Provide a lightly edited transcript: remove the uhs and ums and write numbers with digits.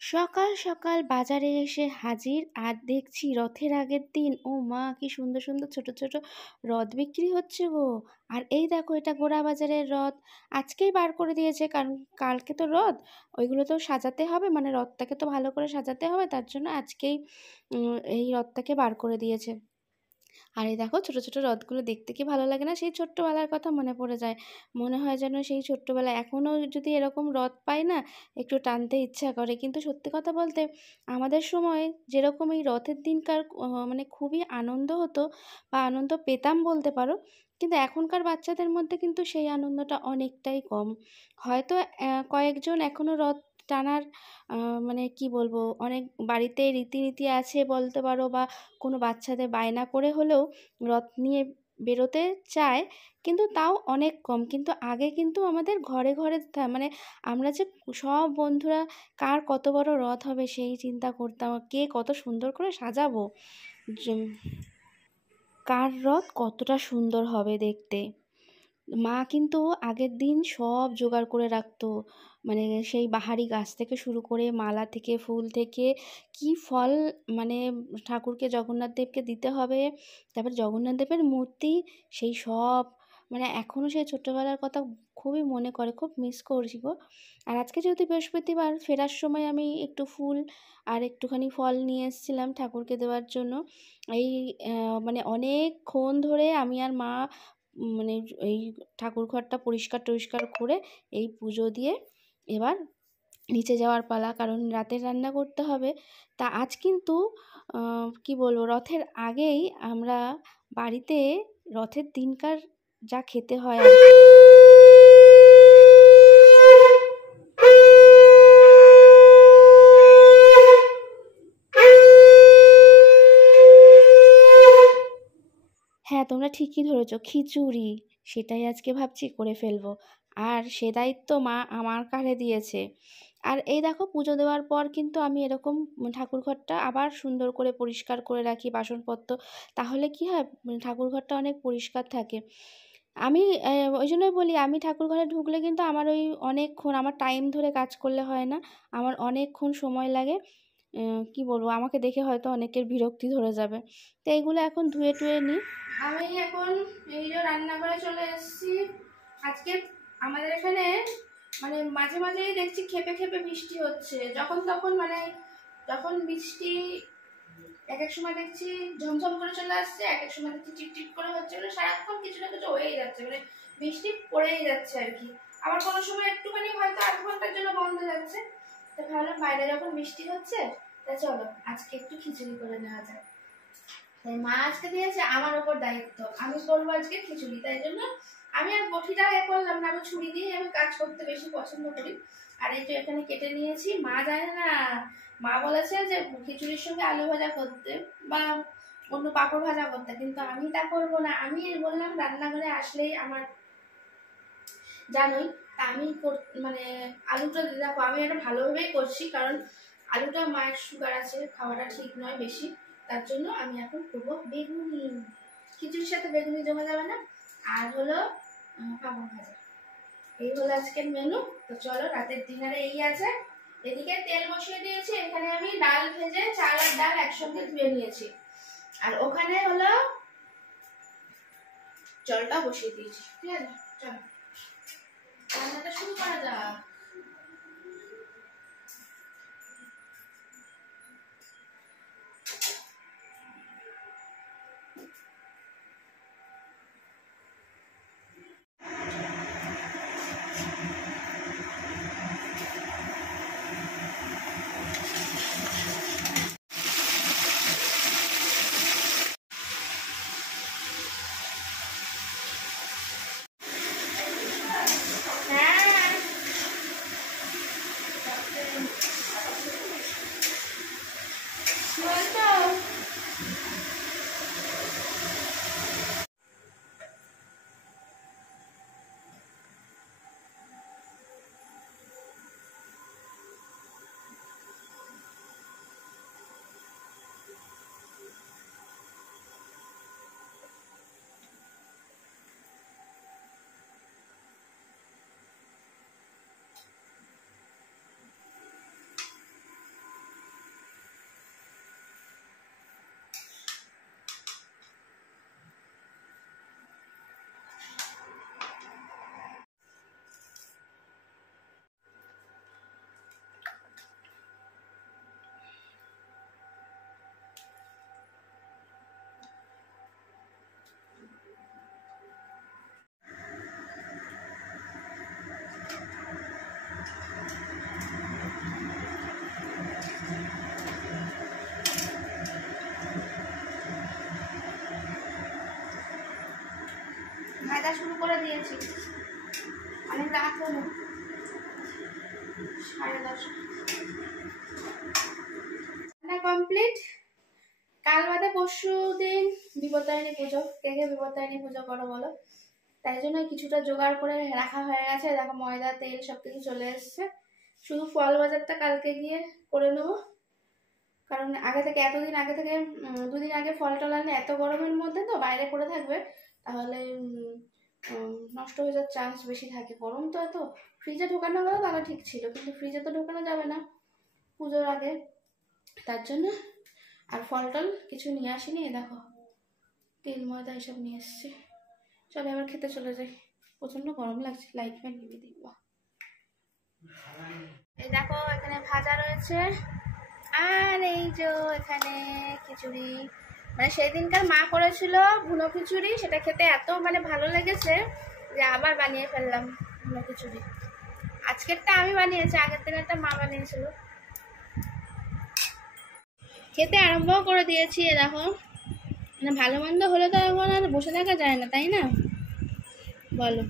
সকাল সকাল বাজারে এসে হাজির আর দেখছি রথের আগের দিন ও মা কি সুন্দর সুন্দর ছোট ছোট রথ বিক্রি হচ্ছে গো। আর এই দেখো এটা গোড়া বাজারের রথ। আজকেই বার করে দিয়েছে কারণ কালকে তো রথ, ওইগুলো তো সাজাতে হবে, মানে রথটাকে তো ভালো করে সাজাতে হবে, তার জন্য আজকেই এই রথটাকে বার করে দিয়েছে। আর এই দেখো ছোট ছোট রথগুলো দেখতে কি ভালো লাগে না, সেই ছোট্টবেলার কথা মনে পড়ে যায়। মনে হয় যেন সেই ছোট্টবেলায় এখনও যদি এরকম রথ পাই না, একটু টানতে ইচ্ছা করে। কিন্তু সত্যি কথা বলতে আমাদের সময় যেরকম এই রথের দিনকার মানে খুবই আনন্দ হতো বা আনন্দ পেতাম বলতে পারো, কিন্তু এখনকার বাচ্চাদের মধ্যে কিন্তু সেই আনন্দটা অনেকটাই কম। হয়তো কয়েকজন এখনও রথ টানার মানে কি বলবো, অনেক বাড়িতে রীতিনীতি আছে বলতে পারো, বা কোনো বাচ্চাদের বায়না করে হলেও রথ নিয়ে বেরোতে চায়, কিন্তু তাও অনেক কম। কিন্তু আগে কিন্তু আমাদের ঘরে ঘরে মানে আমরা যে সব বন্ধুরা কার কত বড় রথ হবে সেই চিন্তা করতাম, কে কত সুন্দর করে সাজাবো, কার রথ কতটা সুন্দর হবে দেখতে। মা কিন্তু আগের দিন সব জোগাড় করে রাখতো, মানে সেই বাহারি গাছ থেকে শুরু করে মালা থেকে ফুল থেকে কি ফল, মানে ঠাকুরকে জগন্নাথ দেবকে দিতে হবে, তারপর জগন্নাথ দেবের মূর্তি, সেই সব, মানে এখনও সেই ছোট্টবেলার কথা খুবই মনে করে, খুব মিস করছি গো। আর আজকে যেহেতু বৃহস্পতিবার, ফেরার সময় আমি একটু ফুল আর একটুখানি ফল নিয়ে এসেছিলাম ঠাকুরকে দেওয়ার জন্য। এই মানে অনেকক্ষণ ধরে আমি আর মা মানে এই ঠাকুর ঘরটা পরিষ্কার টরিষ্কার করে এই পুজো দিয়ে এবার নিচে যাওয়ার পালা, কারণ রাতের রান্না করতে হবে। তা আজ কিন্তু কি বলবো, রথের আগেই আমরা বাড়িতে রথের দিনকার যা খেতে হয় আর কি। হ্যাঁ, তোমরা ঠিকই ধরেছো, খিচুড়ি। সেটাই আজকে ভাবছি করে ফেলবো। আর সে দায়িত্ব মা আমার কাঁধে দিয়েছে। আর এই দেখো পুজো দেওয়ার পর কিন্তু আমি এরকম ঠাকুর ঘরটা আবার সুন্দর করে পরিষ্কার করে রাখি, বাসনপত্র। তাহলে কি হয়, ঠাকুর ঘরটা অনেক পরিষ্কার থাকে। আমি ওই জন্যই বলি, আমি ঠাকুর ঘরে ঢুকলে কিন্তু আমার ওই অনেকক্ষণ, আমার টাইম ধরে কাজ করলে হয় না, আমার অনেকক্ষণ সময় লাগে। কি বলবো, আমাকে দেখে হয়তো অনেকের বিরক্তি ধরে যাবে। তো এইগুলো এখন ধুয়ে টুয়ে নিই। আমি এখন এই যে রান্নাঘরে চলে এসেছি। আজকে আমাদের এখানে মানে মাঝে মাঝেই দেখছি খেপে খেপে বৃষ্টি হচ্ছে, যখন তখন, মানে যখন বৃষ্টি এক এক সময় দেখছি ঝমঝম করে চলে আসছে, এক এক সময় দেখছি টিপ টিপ করে হচ্ছে, মানে সারাক্ষণ কিছু না কিছু হয়েই যাচ্ছে, মানে বৃষ্টি পড়েই যাচ্ছে আর কি। আবার কোনো সময় একটুখানি হয়তো 8 ঘন্টার জন্য বন্ধ যাচ্ছে। তো ভাবলাম বাইরে যখন বৃষ্টি হচ্ছে, তা চলো আজকে একটু খিচুড়ি করে নেওয়া যায়। তাই মা আজকে দিয়েছে আমার ওপর দায়িত্ব, আমি করবো আজকে খিচুড়ি। তাই জন্য আমি আর বটিটা করলাম না, আমি ছুরি দিয়ে আমি কাজ করতে বেশি পছন্দ করি। আর এই যে এখানে কেটে নিয়েছি, মা জানে না, মা বলেছে যে খিচুড়ির সঙ্গে আলু ভাজা করতে বা অন্য পাঁপড় ভাজা করতে, কিন্তু আমি তা করবো না। আমি বললাম রান্নাঘরে আসলেই আমার জানোই, আমি মানে আলুটা দেখো আমি এটা ভালোভাবেই করছি, কারণ আলুটা মায়ের সুগার আছে, খাওয়াটা ঠিক নয় বেশি। তার জন্য আমি এখন করবো বেগুনি। খিচুড়ির সাথে বেগুনি জমা যাবে না। আর হলো পাঁপড় ভাজা। এই হলো আজকের মেনু। তো চলো রাতের ডিনারে এই আছে। এদিকে তেল বসিয়ে দিয়েছি, এখানে আমি ডাল ভেজে, চাল আর ডাল একসঙ্গে ধুয়ে নিয়েছি। আর ওখানে হলো জলটা বসিয়ে দিয়েছি। ঠিক আছে, চলো রান্নাটা শুরু করা যাক। হ্যাঁ দিয়েছি, অনেক রাত হলো, 10:30 কমপ্লিট। কাল বাদে পরশু দিন বিপত্তারিণী পুজো, দেখে বিপত্তারিণী পুজো করো বলো, তাই জন্য কিছুটা জোগাড় করে রাখা হয়ে গেছে। দেখো ময়দা তেল সব কিছু চলে এসছে, শুধু ফল বাজারটা কালকে গিয়ে করে নেবো, কারণ আগে থেকে এতদিন আগে থেকে 2 দিন আগে ফল টল আনলে এত গরমের মধ্যে তো বাইরে পড়ে থাকবে, তাহলে নষ্ট হয়ে যাওয়ার চান্স বেশি থাকে। গরম তো এত, ফ্রিজে ঢোকানো গেলো তাহলে ঠিক ছিল, কিন্তু ফ্রিজে তো ঢোকানো যাবে না পুজোর আগে, তার জন্য। আর ফল টল কিছু নিয়ে আসিনি, দেখো তেল ময়দা এসব নিয়ে এসছি। চলো এবার খেতে চলে যাই, প্রচন্ড গরম লাগছে, লাইট ফ্যান নিয়ে দেখবো। এই দেখো এখানে ভাজা রয়েছে, আর এই যে এখানে খিচুড়ি, মানে সেই দিনকার মা করেছিল ভুনো খিচুড়ি, সেটা খেতে এত মানে ভালো লেগেছে যে আবার বানিয়ে ফেললাম ভুনো খিচুড়ি। আজকেরটা আমি বানিয়েছি, আগের দিনেরটা মা বানিয়েছিল। খেতে আরম্ভ করে দিয়েছি, দেখো মানে ভালো মন্দ হলে তো এখন আর বসে থাকা যায় না, তাই না বলো।